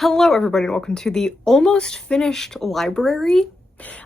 Hello everybody and welcome to the almost finished library.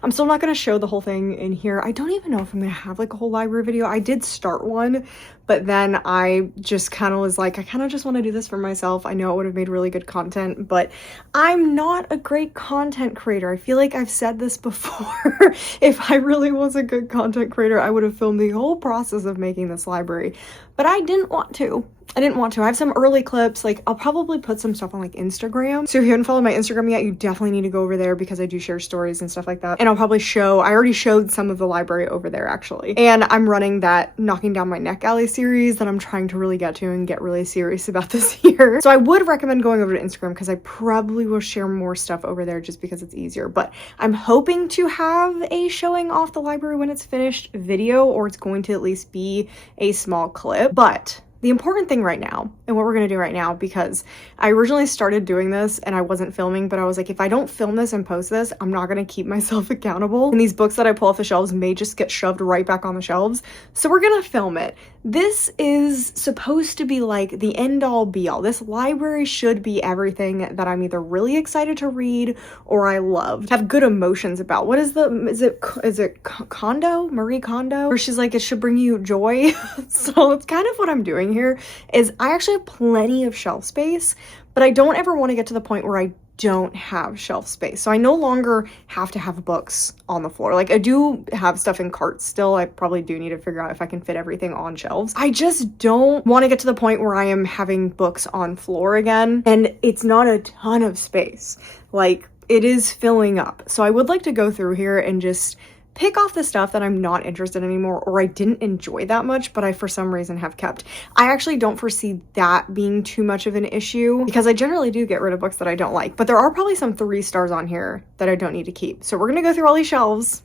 I'm still not going to show the whole thing in here. I don't even know if I'm going to have like a whole library video. I did start one, but then I just kind of was like, I kind of just want to do this for myself. I know it would have made really good content, but I'm not a great content creator. I feel like I've said this before. If I really was a good content creator, I would have filmed the whole process of making this library, but I didn't want to. I have some early clips. Like, I'll probably put some stuff on like Instagram. So if you haven't followed my Instagram yet, you definitely need to go over there because I do share stories and stuff like that. And I'll probably I already showed some of the library over there actually. And I'm running that Knocking Down My Neck Alley series that I'm trying to really get to and get really serious about this year. So I would recommend going over to Instagram because I probably will share more stuff over there just because it's easier. But I'm hoping to have a showing off the library when it's finished video, or it's going to at least be a small clip. But the important thing right now, and what we're going to do right now, because I originally started doing this and I wasn't filming, but I was like, if I don't film this and post this, I'm not going to keep myself accountable. And these books that I pull off the shelves may just get shoved right back on the shelves. So we're going to film it. This is supposed to be like the end all be all. This library should be everything that I'm either really excited to read or I love, have good emotions about. What is it Kondo? Marie Kondo? Where she's like, it should bring you joy. So it's kind of what I'm doing here is I actually have plenty of shelf space, but I don't ever want to get to the point where I don't have shelf space. So I no longer have to have books on the floor. Like, I do have stuff in carts still. I probably do need to figure out if I can fit everything on shelves. I just don't want to get to the point where I am having books on floor again and it's not a ton of space. Like, it is filling up. So I would like to go through here and just pick off the stuff that I'm not interested in anymore or I didn't enjoy that much, but I for some reason have kept. I actually don't foresee that being too much of an issue because I generally do get rid of books that I don't like, but there are probably some 3 stars on here that I don't need to keep. So we're gonna go through all these shelves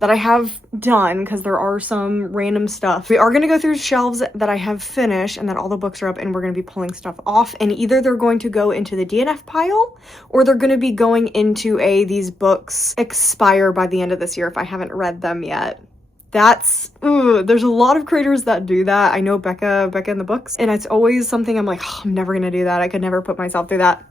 that I have done because there are some random stuff. We are going to go through shelves that I have finished and that all the books are up, and we're going to be pulling stuff off, and either they're going to go into the DNF pile or they're going to be going into these books expire by the end of this year if I haven't read them yet. That's, there's a lot of creators that do that. I know Becca in the books, and it's always something I'm like, oh, I'm never going to do that. I could never put myself through that.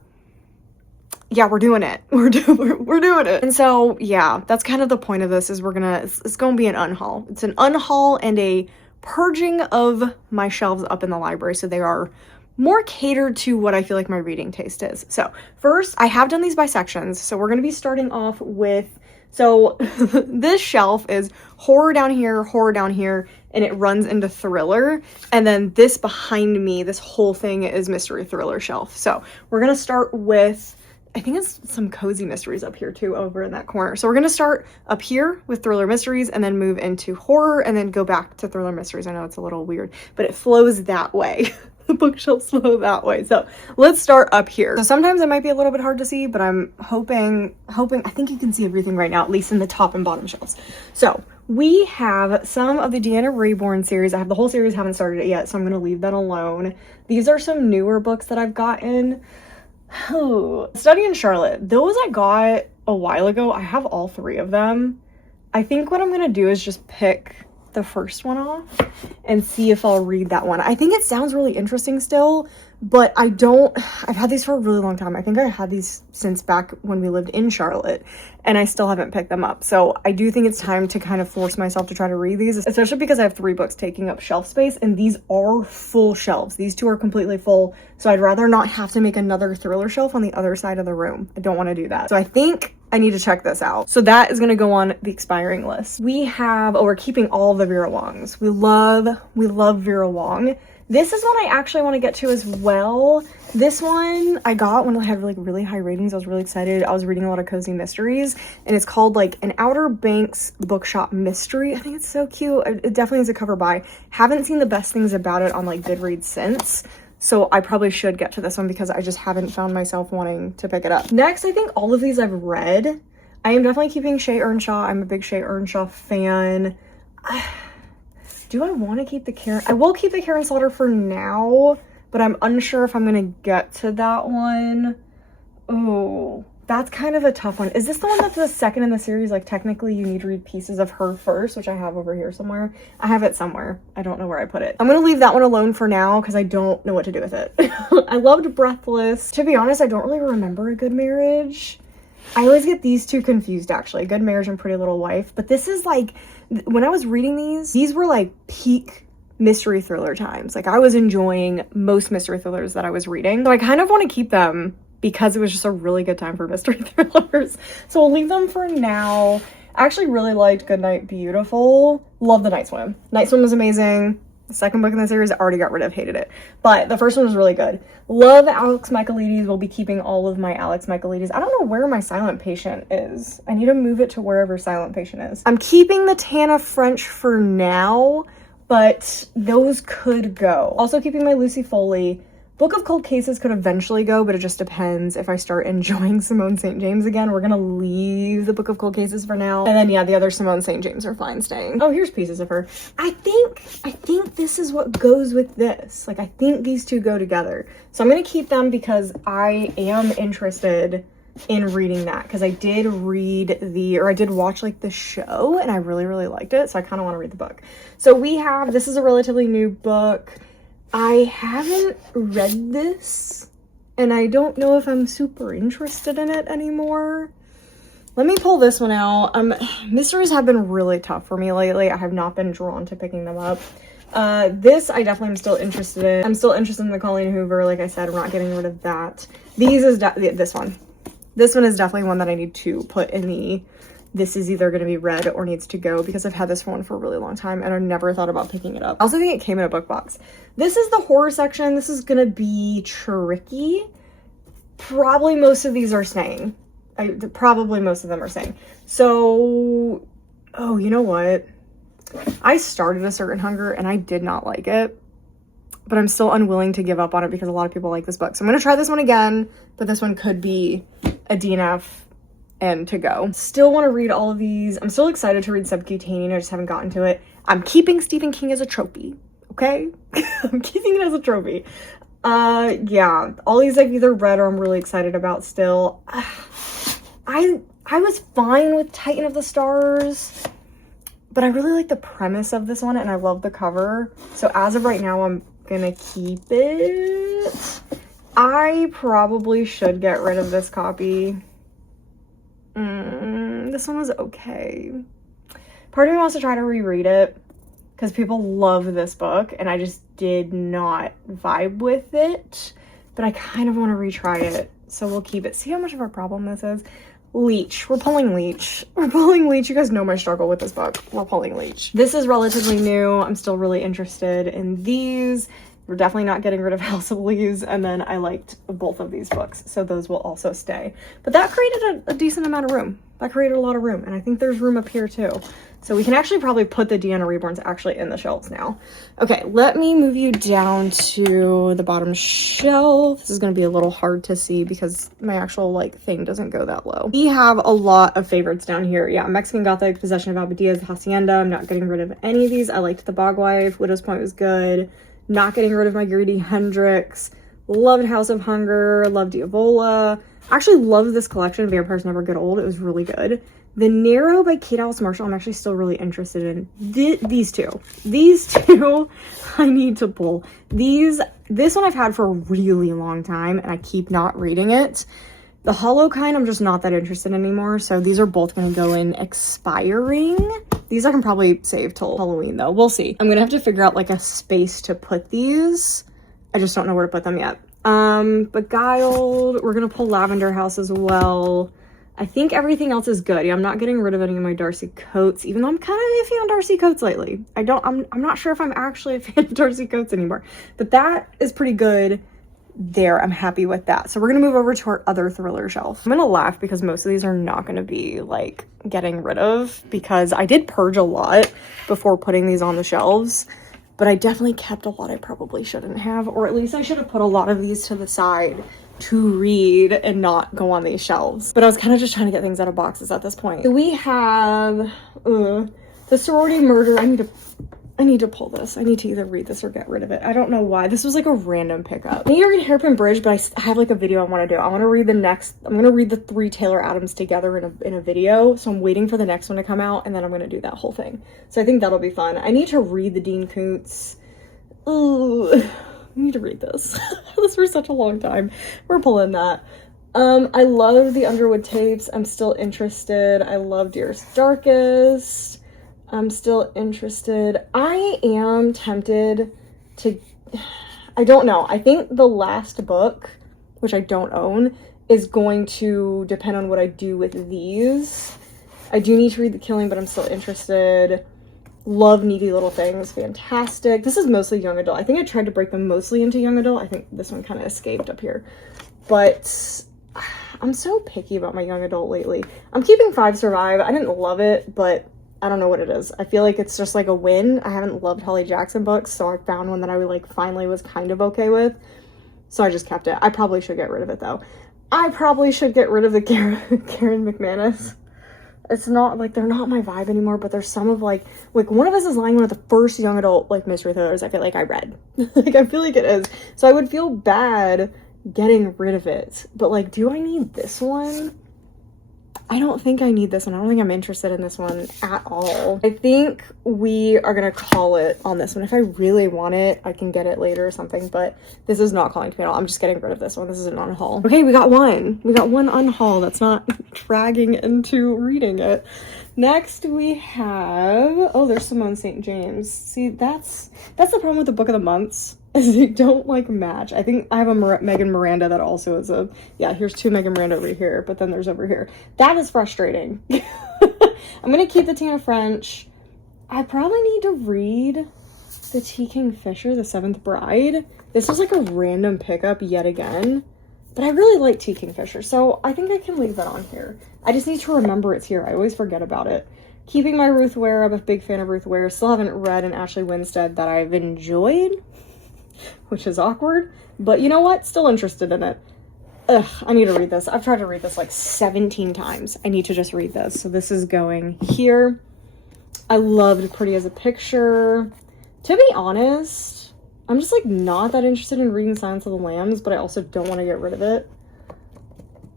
Yeah, we're doing it. We're doing it. And so, yeah, that's kind of the point of this is it's gonna be an unhaul. It's an unhaul and a purging of my shelves up in the library so they are more catered to what I feel like my reading taste is. So first, I have done these by sections. So we're gonna be starting off with, so this shelf is horror down here, and it runs into thriller. And then this behind me, this whole thing is mystery thriller shelf. So we're gonna start with, I think it's some cozy mysteries up here too, over in that corner. So we're gonna start up here with thriller mysteries and then move into horror and then go back to thriller mysteries. I know it's a little weird, but it flows that way. The bookshelves flow that way. So let's start up here. So sometimes it might be a little bit hard to see, but I'm hoping, I think you can see everything right now, at least in the top and bottom shelves. So we have some of the Deanna Raybourn series. I have the whole series, haven't started it yet, so I'm gonna leave that alone. These are some newer books that I've gotten. Oh, Study in Charlotte. Those I got a while ago. I have all 3 of them. I think what I'm gonna do is just pick the first one off and see if I'll read that one. I think it sounds really interesting still, but I've had these for a really long time. I think I had these since back when we lived in Charlotte and I still haven't picked them up. So I do think it's time to kind of force myself to try to read these, especially because I have 3 books taking up shelf space and these are full shelves. These 2 are completely full. So I'd rather not have to make another thriller shelf on the other side of the room. I don't want to do that. So I think I need to check this out. So that is going to go on the expiring list. We're keeping all the Vera Longs. We love Vera Long. This is one I actually want to get to as well. This one I got when it had like really high ratings. I was really excited. I was reading a lot of cozy mysteries and it's called like an Outer Banks bookshop mystery. I think it's so cute. It definitely is a cover buy. Haven't seen the best things about it on like Goodreads since. So I probably should get to this one because I just haven't found myself wanting to pick it up. Next, I think all of these I've read. I am definitely keeping Shea Earnshaw. I'm a big Shea Earnshaw fan. Do I want to keep the Karen? I will keep the Karen Slaughter for now, but I'm unsure if I'm going to get to that one. Oh, That's kind of a tough one. Is this the one that's the second in the series? Like, technically you need to read pieces of her first, which I have over here somewhere. I have it somewhere. I don't know where I put it. I'm gonna leave that one alone for now because I don't know what to do with it. I loved Breathless. To be honest, I don't really remember A Good Marriage. I always get these two confused, actually. Good Marriage and Pretty Little Wife. But this is like, when I was reading these were like peak mystery thriller times. Like, I was enjoying most mystery thrillers that I was reading. So I kind of want to keep them because it was just a really good time for mystery thrillers. So we'll leave them for now. I actually really liked Goodnight Beautiful. Love The Night Swim. Night Swim was amazing. The second book in the series I already got rid of, hated it. But the first one was really good. Love Alex Michaelides. We'll be keeping all of my Alex Michaelides. I don't know where my Silent Patient is. I need to move it to wherever Silent Patient is. I'm keeping the Tana French for now, but those could go. Also keeping my Lucy Foley. Book of Cold Cases could eventually go, but it just depends if I start enjoying Simone St. James again. We're gonna leave the Book of Cold Cases for now. And then, yeah, the other Simone St. James are fine staying. Oh, here's pieces of her. I think this is what goes with this. Like, I think these two go together. So I'm gonna keep them because I am interested in reading that, because I did watch like the show and I really, really liked it. So I kind of want to read the book. So this is a relatively new book. I haven't read this, and I don't know if I'm super interested in it anymore. Let me pull this one out. Mysteries have been really tough for me lately. I have not been drawn to picking them up. This I definitely am still interested in. I'm still interested in the Colleen Hoover. Like I said, I'm not getting rid of that. This one. This one is definitely one that I need to put in the this is either going to be read or needs to go, because I've had this one for a really long time and I've never thought about picking it up. I also think it came in a book box. This is the horror section. This is going to be tricky. Probably most of these are staying. Probably most of them are staying. So, oh, you know what? I started A Certain Hunger and I did not like it, but I'm still unwilling to give up on it because a lot of people like this book. So I'm going to try this one again, but this one could be a DNF and to go. Still want to read all of these. I'm still excited to read Subcutaneous. I just haven't gotten to it. I'm keeping Stephen King as a trophy, okay? I'm keeping it as a trophy. Yeah, all these I've either read or I'm really excited about still. I was fine with Titan of the Stars, but I really like the premise of this one and I love the cover. So as of right now, I'm gonna keep it. I probably should get rid of this copy. This one was okay. Part of me wants to try to reread it because people love this book and I just did not vibe with it, but I kind of want to retry it, so we'll keep it. See how much of a problem this is? Leech. We're pulling Leech. We're pulling Leech. You guys know my struggle with this book. We're pulling Leech. This is relatively new. I'm still really interested in these. We're definitely not getting rid of House of Leaves, and then I liked both of these books, so those will also stay. But that created a decent amount of room. That created a lot of room, and I think there's room up here too. So we can actually probably put the Deanna Reborns actually in the shelves now. Okay, let me move you down to the bottom shelf. This is going to be a little hard to see because my actual like thing doesn't go that low. We have a lot of favorites down here. Yeah, Mexican Gothic, Possession of Abadia's, Hacienda. I'm not getting rid of any of these. I liked The Bogwife. Widow's Point was good. Not getting rid of Marguerite Hendricks. Loved House of Hunger. Loved Diavola. Actually loved this collection, Vampires Never Get Old. It was really good. The Narrow by Kate Alice Marshall, I'm actually still really interested in. These two I need to pull. This one I've had for a really long time and I keep not reading it. The Hollow Kind, I'm just not that interested in anymore. So these are both going to go in expiring. These I can probably save till Halloween though. We'll see. I'm going to have to figure out like a space to put these. I just don't know where to put them yet. Beguiled, we're going to pull Lavender House as well. I think everything else is good. Yeah, I'm not getting rid of any of my Darcy Coates, even though I'm kind of iffy on Darcy Coates lately. I'm not sure if I'm actually a fan of Darcy Coates anymore, but that is pretty good. There, I'm happy with that. So we're gonna move over to our other thriller shelf. I'm gonna laugh because most of these are not gonna be like getting rid of, because I did purge a lot before putting these on the shelves, but I definitely kept a lot I probably shouldn't have, or at least I should have put a lot of these to the side to read and not go on these shelves. But I was kind of just trying to get things out of boxes at this point. So we have the Sorority Murder. I I need to pull this. I need to either read this or get rid of it. I don't know why. This was like a random pickup. I need to read Hairpin Bridge, but I have like a video I want to do. I want to read I'm going to read the 3 Taylor Adams together in a video. So I'm waiting for the next one to come out, and then I'm going to do that whole thing. So I think that'll be fun. I need to read the Dean Koontz. Ooh, I need to read this. This for such a long time. We're pulling that. I love the Underwood tapes. I'm still interested. I love Dearest Darkest. I'm still interested. I am tempted to, I don't know. I think the last book, which I don't own, is going to depend on what I do with these. I do need to read The Killing, but I'm still interested. Love Needy Little Things. Fantastic. This is mostly young adult. I think I tried to break them mostly into young adult. I think this one kind of escaped up here. But I'm so picky about my young adult lately. I'm keeping 5 Survive. I didn't love it, but I don't know what it is. I feel like it's just like a win. I haven't loved Holly Jackson books, so I found one that I like finally was kind of okay with. So I just kept it. I probably should get rid of it though. I probably should get rid of the Karen McManus. It's not like they're not my vibe anymore, but there's some of like One of Us is Lying, one of the first young adult like mystery thrillers I feel like I read. Like I feel like it is. So I would feel bad getting rid of it. But like, do I need this one? I don't think I need this one. I don't think I'm interested in this one at all. I think we are gonna call it on this one. If I really want it, I can get it later or something, but this is not calling to me at all. I'm just getting rid of this one. This is an unhaul. Okay, we got one. We got one unhaul that's not dragging into reading it. Next we have, oh, there's Simone St. James. See, that's the problem with the book of the months. Is they don't like match. I think I have a Megan Miranda that also is a, yeah, here's 2 Megan Miranda over here, but then there's over here. That is frustrating. I'm gonna keep the Tana French. I probably need to read the T. King Fisher, The Seventh Bride. This was like a random pickup yet again, but I really like T. King Fisher, so I think I can leave that on here. I just need to remember it's here. I always forget about it. Keeping my Ruth Ware. I'm a big fan of Ruth Ware. Still haven't read an Ashley Winstead that I've enjoyed, which is awkward, but you know what? Still interested in it. Ugh, I need to read this. I've tried to read this like 17 times. I need to just read this. So this is going here. I loved Pretty as a Picture. To be honest, I'm just like not that interested in reading Silence of the Lambs, but I also don't want to get rid of it.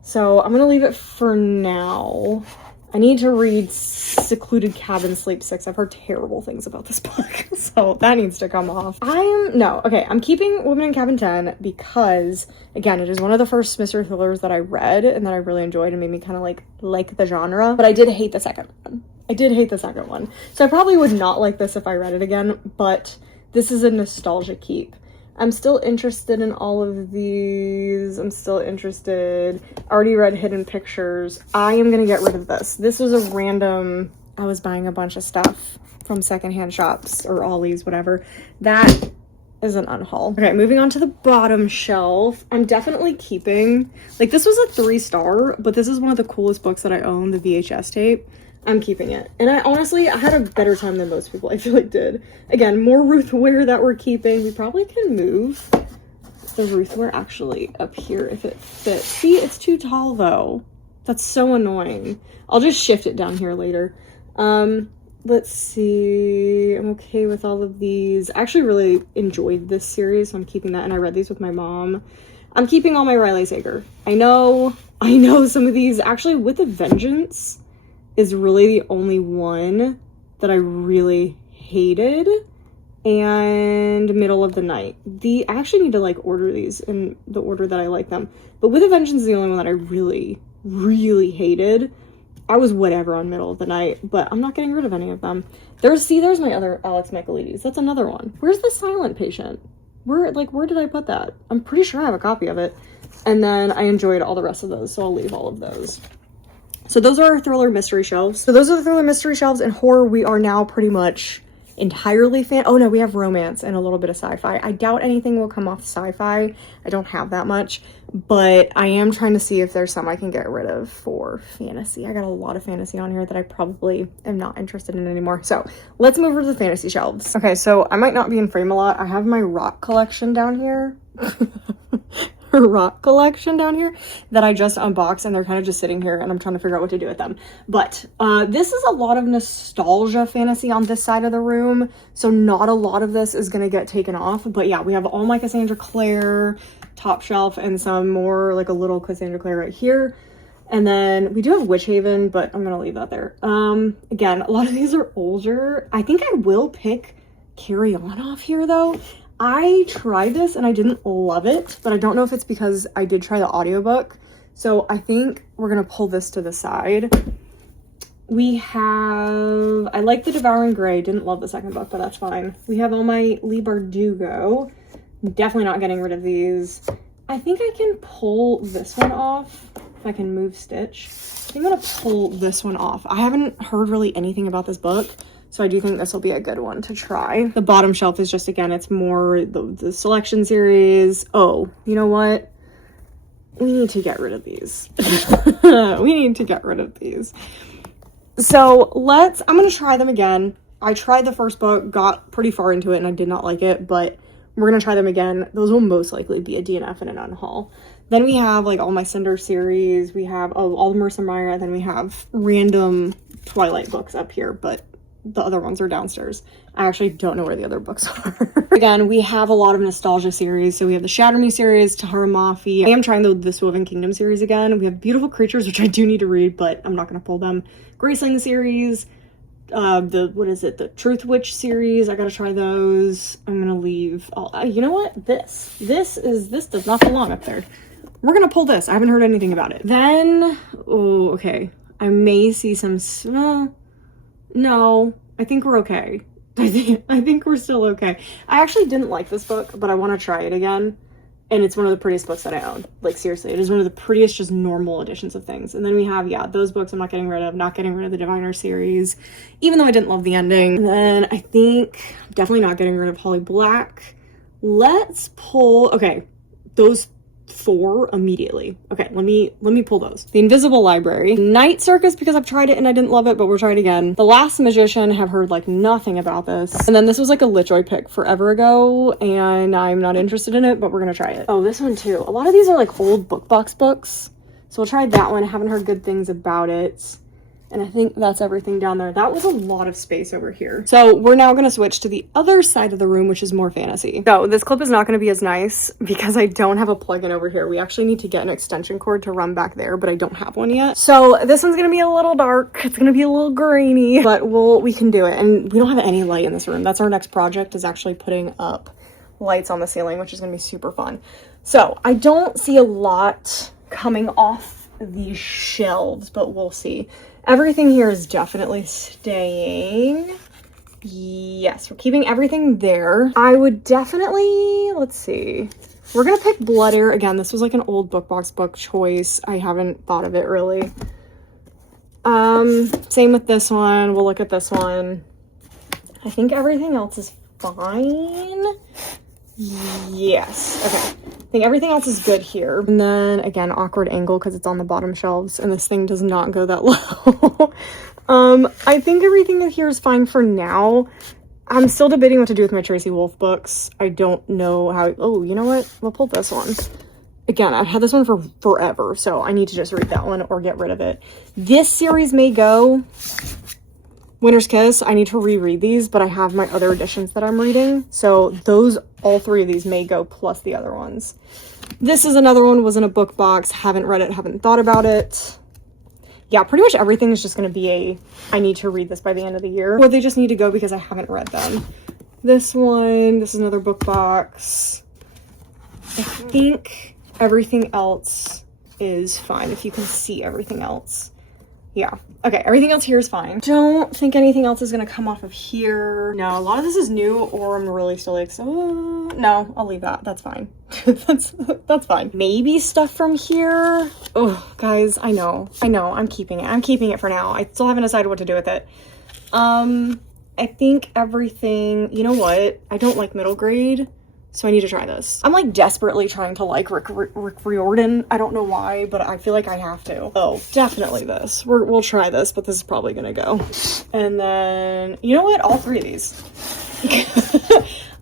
So I'm going to leave it for now. I need to read Secluded Cabin Sleep 6. I've heard terrible things about this book, so that needs to come off. I'm keeping Women in Cabin 10 because, again, it is one of the first mystery thrillers that I read and that I really enjoyed and made me kind of like the genre, but I did hate the second one. So I probably would not like this if I read it again, but this is a nostalgia keep. I'm still interested in all of these. I'm still interested. Already read Hidden Pictures. I am going to get rid of this. This was a random, I was buying a bunch of stuff from secondhand shops or Ollie's, whatever. That is an unhaul. Okay, moving on to the bottom shelf. I'm definitely keeping, like this was a 3-star, but this is one of the coolest books that I own, the VHS tape. I'm keeping it. And I had a better time than most people I feel like did. Again, more Ruth Ware that we're keeping. We probably can move the Ruth Ware actually up here if it fits. See, it's too tall though. That's so annoying. I'll just shift it down here later. Let's see. I'm okay with all of these. I actually really enjoyed this series, so I'm keeping that. And I read these with my mom. I'm keeping all my Riley Sager. I know some of these, actually With a Vengeance is really the only one that I really hated, and Middle of the Night. I actually need to like order these in the order that I like them, but With a Vengeance is the only one that I really, really hated. I was whatever on Middle of the Night, but I'm not getting rid of any of them. There's my other Alex Michaelides. That's another one. Where's the Silent Patient? Where did I put that? I'm pretty sure I have a copy of it. And then I enjoyed all the rest of those, so I'll leave all of those. So those are our thriller mystery shelves. So those are the thriller mystery shelves. And horror, we are now pretty much entirely oh no, we have romance and a little bit of sci-fi. I doubt anything will come off sci-fi. I don't have that much, but I am trying to see if there's some I can get rid of for fantasy. I got a lot of fantasy on here that I probably am not interested in anymore. So let's move over to the fantasy shelves. Okay, so I might not be in frame a lot. I have my rock collection down here. rock collection down here that I just unboxed, and they're kind of just sitting here and I'm trying to figure out what to do with them. But this is a lot of nostalgia fantasy on this side of the room, so not a lot of this is gonna get taken off. But yeah, we have all my Cassandra Clare top shelf and some more, like a little Cassandra Clare right here. And then we do have Witch Haven, but I'm gonna leave that there. Again, a lot of these are older. I think I will pick Carry On off here though. I tried this and I didn't love it, but I don't know if it's because I did try the audiobook. So I think we're gonna pull this to the side. We have, I like the Devouring Grey, didn't love the second book, but that's fine. We have all my Lee Bardugo. Definitely not getting rid of these. I think I can pull this one off. I can move Stitch. I think I'm gonna pull this one off. I haven't heard really anything about this book, so I do think this will be a good one to try. The bottom shelf is just, again, it's more the selection series. Oh, you know what? We need to get rid of these. We need to get rid of these. So I'm gonna try them again. I tried the first book, got pretty far into it, and I did not like it, but we're gonna try them again. Those will most likely be a DNF and an unhaul. Then we have like all my Cinder series. We have all the Marissa Meyer. Then we have random Twilight books up here, but the other ones are downstairs. I actually don't know where the other books are. Again, we have a lot of nostalgia series. So we have the Shatter Me series, Tahara Mafi. I am trying the Woven Kingdom series again. We have Beautiful Creatures, which I do need to read, but I'm not going to pull them. Graceling series, the Truth Witch series. I gotta try those. I'm gonna leave you know what, this does not belong up there. We're gonna pull this. I haven't heard anything about it. Then, oh, okay, I may see some no, I think we're okay. I think we're still okay. I actually didn't like this book, but I want to try it again. And it's one of the prettiest books that I own. Like, seriously, it is one of the prettiest, just normal editions of things. And then we have, yeah, those books I'm not getting rid of. Not getting rid of the Diviner series, even though I didn't love the ending. And then I think definitely not getting rid of Holly Black. Let's pull, okay, those 4 immediately. Okay, let me pull those. The Invisible Library. Night Circus, because I've tried it and I didn't love it, but we'll try it again. The Last Magician, have heard like nothing about this. And then this was like a LitJoy pick forever ago, and I'm not interested in it, but we're gonna try it. Oh, this one too. A lot of these are like old book box books, so we'll try that one. I haven't heard good things about it. And I think that's everything down there. That was a lot of space over here. So we're now going to switch to the other side of the room, which is more fantasy. So this clip is not going to be as nice because I don't have a plug-in over here. We actually need to get an extension cord to run back there, but I don't have one yet. So this one's going to be a little dark. It's going to be a little grainy, but we can do it. And we don't have any light in this room. That's our next project, is actually putting up lights on the ceiling, which is going to be super fun. So I don't see a lot coming off these shelves, but we'll see. Everything here is definitely staying. Yes, we're keeping everything there. I would definitely, let's see. We're gonna pick Blood Air. Again, this was like an old book box book choice. I haven't thought of it really. Same with this one. We'll look at this one. I think everything else is fine. Yes, okay. I think everything else is good here. And then again, awkward angle because it's on the bottom shelves and this thing does not go that low. I think everything in here is fine for now. I'm still debating what to do with my Tracy Wolf books. I don't know how. Oh, you know what? We'll pull this one. Again, I've had this one for forever, so I need to just read that one or get rid of it. This series may go. Winter's Kiss, I need to reread these, but I have my other editions that I'm reading. So all 3 of these may go, plus the other ones. This is another one, was in a book box. Haven't read it, haven't thought about it. Yeah, pretty much everything is just going to be I need to read this by the end of the year. Or they just need to go because I haven't read them. This one, this is another book box. I think everything else is fine, if you can see everything else. Yeah. Okay, everything else here is fine. Don't think anything else is gonna come off of here. No, a lot of this is new, or I'm really still like, no, I'll leave that. That's fine. that's fine. Maybe stuff from here. Oh, guys, I know. I'm keeping it. I'm keeping it for now. I still haven't decided what to do with it. I think everything, you know what? I don't like middle grade. So I need to try this. I'm like desperately trying to like Rick Riordan. I don't know why, but I feel like I have to. Oh, definitely this. We'll try this, but this is probably gonna go. And then, you know what? All 3 of these.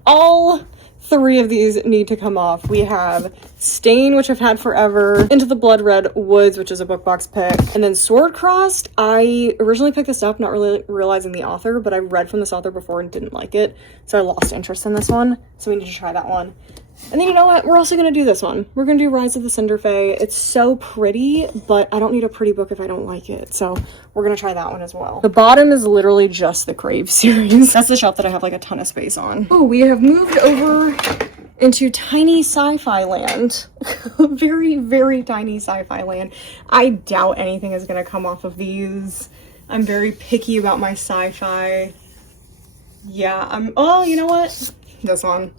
All 3 of these need to come off. We have Stain, which I've had forever, Into the Blood Red Woods, which is a book box pick, and then Sword Crossed. I originally picked this up not really realizing the author, but I read from this author before and didn't like it, so I lost interest in this one, so we need to try that one. And then you know what? We're also going to do this one. We're going to do Rise of the Cinder Fae. It's so pretty, but I don't need a pretty book if I don't like it. So we're going to try that one as well. The bottom is literally just the Crave series. That's the shelf that I have like a ton of space on. Oh, we have moved over into tiny sci-fi land. Very, very tiny sci-fi land. I doubt anything is going to come off of these. I'm very picky about my sci-fi. Yeah, oh, you know what? This one.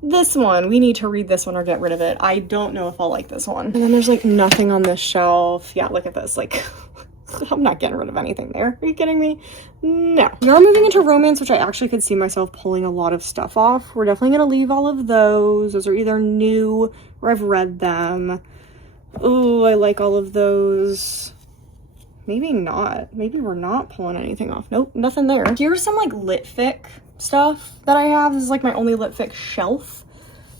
This one, we need to read this one or get rid of it. I don't know if I'll like this one. And then there's like nothing on this shelf. Yeah, look at this. Like, I'm not getting rid of anything there. Are you kidding me? No. We are moving into romance, which I actually could see myself pulling a lot of stuff off. We're definitely going to leave all of those. Those are either new or I've read them. Oh, I like all of those. Maybe not. Maybe we're not pulling anything off. Nope, nothing there. Here's some like lit fic stuff that I have. This is like my only lit fic shelf.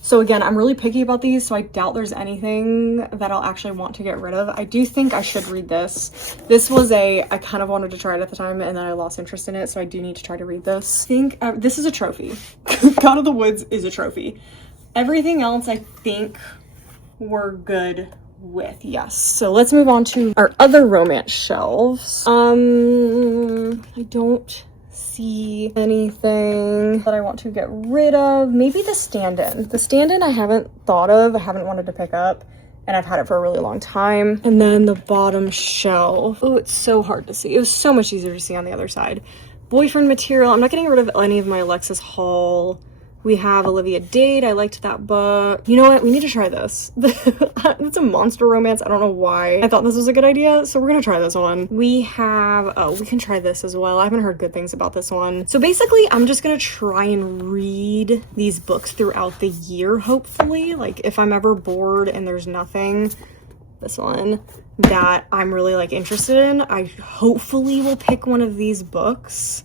So again, I'm really picky about these, so I doubt there's anything that I'll actually want to get rid of. I do think I should read this. This was I kind of wanted to try it at the time and then I lost interest in it, so I do need to try to read this. I think this is a trophy. God of the Woods is a trophy. Everything else I think we're good with. Yes. So let's move on to our other romance shelves. I don't see anything that I want to get rid of. Maybe the stand-in. The stand-in I haven't thought of, I haven't wanted to pick up, and I've had it for a really long time. And then the bottom shelf. Oh, it's so hard to see. It was so much easier to see on the other side. Boyfriend material. I'm not getting rid of any of my Alexis Hall. We have Olivia Dade. I liked that book. You know what? We need to try this. It's a monster romance. I don't know why I thought this was a good idea, so we're gonna try this one. We have, oh, we can try this as well. I haven't heard good things about this one. So basically, I'm just gonna try and read these books throughout the year, hopefully. Like, if I'm ever bored and there's nothing, this one, that I'm really, like, interested in, I hopefully will pick one of these books.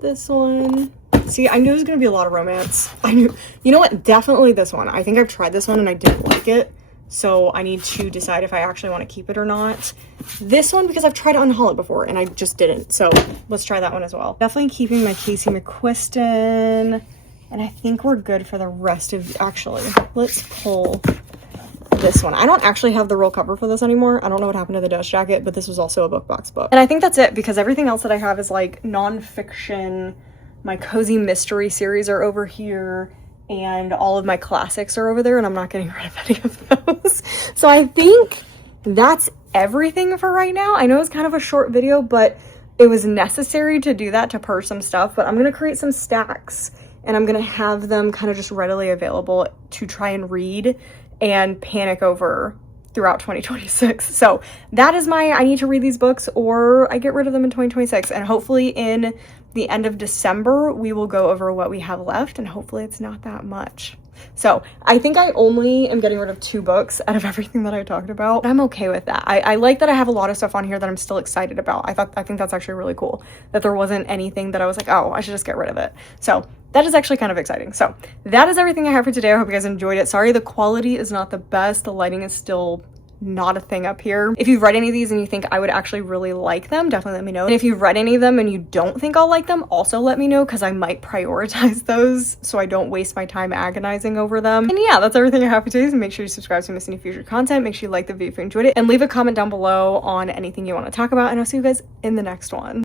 This one. See, I knew it was going to be a lot of romance. I knew, you know what? Definitely this one. I think I've tried this one and I didn't like it. So I need to decide if I actually want to keep it or not. This one, because I've tried to unhaul it before and I just didn't. So let's try that one as well. Definitely keeping my Casey McQuiston. And I think we're good for the rest of, actually, let's pull this one. I don't actually have the roll cover for this anymore. I don't know what happened to the dust jacket, but this was also a book box book. And I think that's it, because everything else that I have is like nonfiction. My cozy mystery series are over here, and all of my classics are over there, and I'm not getting rid of any of those. So I think that's everything for right now. I know it's kind of a short video, but it was necessary to do that to purge some stuff. But I'm going to create some stacks, and I'm going to have them kind of just readily available to try and read and panic over throughout 2026. So that is my, I need to read these books or I get rid of them in 2026. And hopefully in the end of December, we will go over what we have left, and hopefully it's not that much. So I think I only am getting rid of 2 books out of everything that I talked about. I'm okay with that. I like that I have a lot of stuff on here that I'm still excited about. I think that's actually really cool that there wasn't anything that I was like, oh, I should just get rid of it. So that is actually kind of exciting. So that is everything I have for today. I hope you guys enjoyed it. Sorry, the quality is not the best. The lighting is still not a thing up here. If you've read any of these and you think I would actually really like them, definitely let me know. And if you've read any of them and you don't think I'll like them, also let me know, because I might prioritize those so I don't waste my time agonizing over them. And yeah, that's everything I have for today. So make sure you subscribe so you miss any future content. Make sure you like the video if you enjoyed it, and leave a comment down below on anything you want to talk about, and I'll see you guys in the next one.